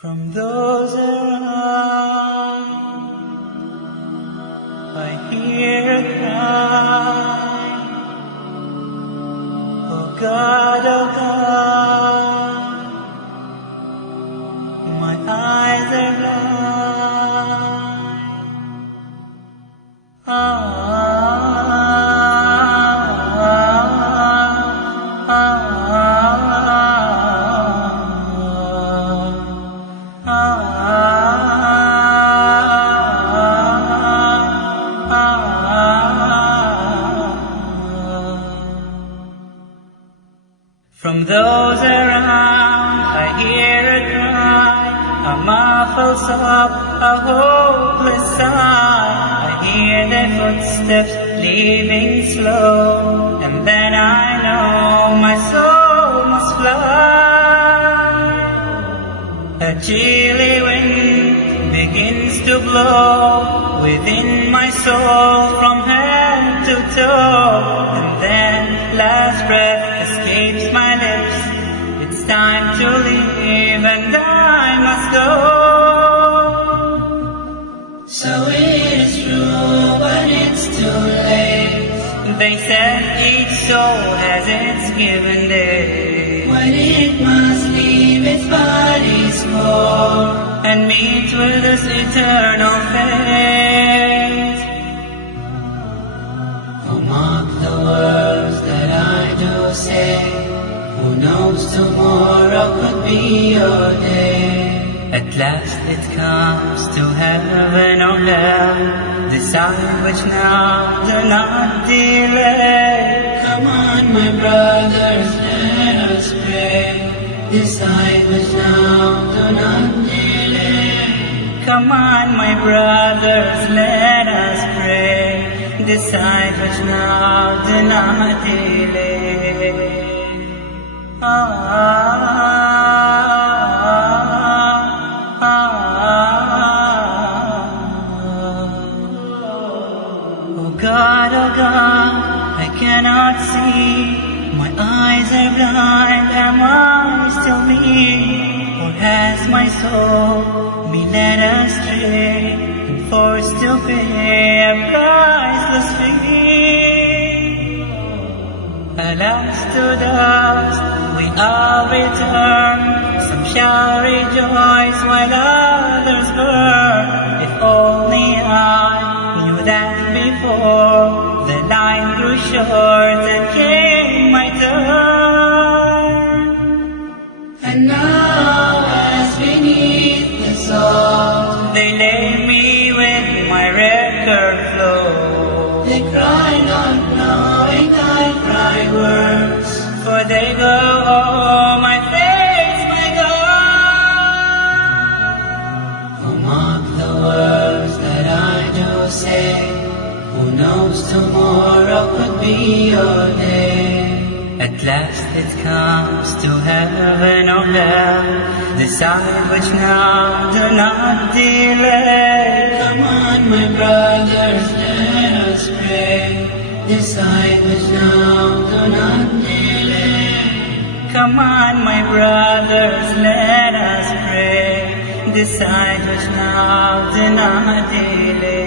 From those around, I hear a cry. Oh God, my eyes are From those around, I hear a cry, a muffled sob, a hopeless sigh. I hear their footsteps leaving slow, and then I know my soul must fly. A chilly wind begins to blow within my soul from head to toe, and then last breath escapes my lips. It's time to leave and I must go. So it is true, but it's too late. They said each soul has its given day, when it must leave its body's core and meet with its eternal fate. Oh, mark the words that I do say. Who knows tomorrow could be your day. At last it comes to heaven or hell. Decide which now, do not delay. Come on, my brothers, let us pray. Decide which now, do not delay. Come on, my brothers, let us pray. Decide which now, do not delay. Oh God, I cannot see. My eyes are blind, am I still me? Or has my soul been led astray and forced to pay a priceless fee? Alas, to dust we all return. Some shall rejoice while others burn. If only I knew that before the line grew short and came my turn. And now as beneath the salt they lay me with my record flow. They cry not knowing I cry words, for they go, oh my face, my God. Oh, mark the words that I do say. Who knows tomorrow could be your day. At last it comes to heaven or hell. Decide which now, do not delay. Come on, my brothers, let us pray. Decide which now, do not delay. Come on, my brothers, let us pray. Decide which now, do not delay.